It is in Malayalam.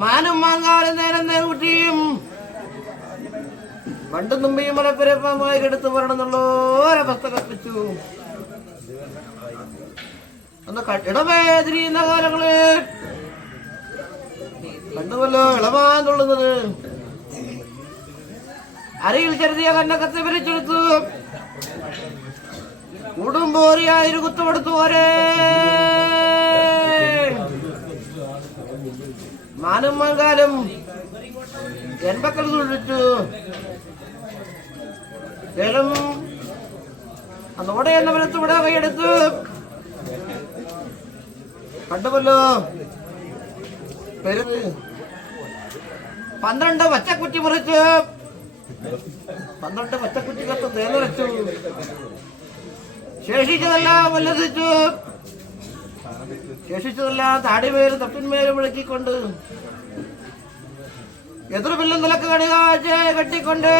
മാനും മാങ്കാലും നേരം നേരൂട്ടിയും പണ്ടും തുമ്പിയും മലപ്പിരപ്പമായി എടുത്ത് വരണം എന്നുള്ളവരവസ്ഥ കൽപ്പിച്ചു. അന്ന് ഇടവേതിരിയുന്ന കാലങ്ങൾ. കണ്ടുവല്ലോ ഇളവാൻ തുള്ളുന്നത്. അരയിൽ ചെറുതിയ കന്നക്കത്തെ പിരിച്ചെടുത്തു കുടുംബോറിയായൊരു കുത്തുകൊടുത്തു ഒരേ മാനും മങ്കാലും എൺപക്കൽ തുള്ളിച്ചു ശേഷം അതോടെ എന്നെ വലത്ത് ഇവിടെ കൈയെടുത്ത്. കണ്ടുമല്ലോ പന്ത്രണ്ട് പച്ചക്കുറ്റി മുറിച്ച്. പന്ത്രണ്ട് പച്ചക്കുറ്റിക്കത്ത് തേനിറച്ചു ശേഷിച്ചതെല്ലാം ഉല്ലസിച്ചു. ശേഷിച്ചതെല്ലാം താടിമേലും തപ്പിന്മേലും വിളക്കിക്കൊണ്ട് എതിർപില്ലും നിലയ്ക്ക് കടികാഴ്ച കെട്ടിക്കൊണ്ട്